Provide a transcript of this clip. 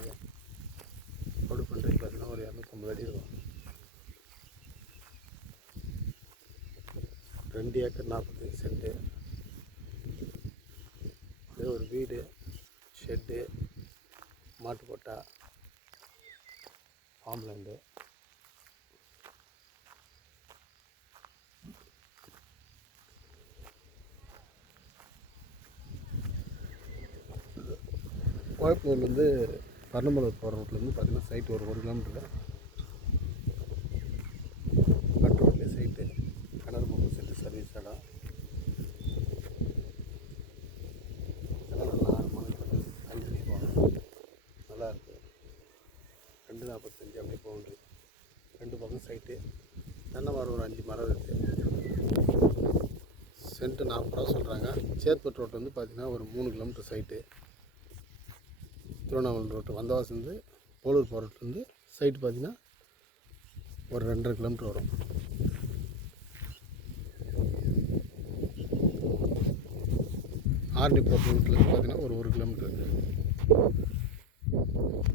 இருக்குது. Road frontage பார்த்தீங்கன்னா ஒரு 250 அடி இருக்கும். 2 ஏக்கர் 45 சென்ட்டு. அதே ஒரு வீடு, ஷெட்டு, மாட்டுக்கொட்டா, ஃபார்ம்லேண்டு. கோயம்புத்தூர்லேருந்து பர்ணமலை போகிற ரோட்லேருந்து பார்த்தீங்கன்னா சைட்டு ஒரு 1 கிலோமீட்டர். கட் ரோட்லேயே சைட்டு, கிணறு 30 சென்ட் சர்வீஸ் இடம். நல்லா ஆழமான கிணறு, தண்ணி போகணும், நல்லாயிருக்கு. 245 அப்படியே பவுண்ட்ரி, 2 பக்கம் சைட்டு. தென்னை மரம் ஒரு 5 மரம் இருக்குது. சென்ட்டு 40 ரூபா சொல்கிறாங்க. சேத்பட் ரோட்டு வந்து பார்த்திங்கன்னா ஒரு 3 கிலோமீட்டர் சைட்டு. திருவண்ணாமலை ரோட்டு வந்தவாசிலேருந்து போலூர் போகிற ரோட்லேருந்து சைட்டு பார்த்திங்கன்னா ஒரு 2.5 கிலோமீட்டர் வரும். ஆர்னி போகிற ரூட்லேருந்து பார்த்திங்கன்னா ஒரு 1 கிலோமீட்டர்.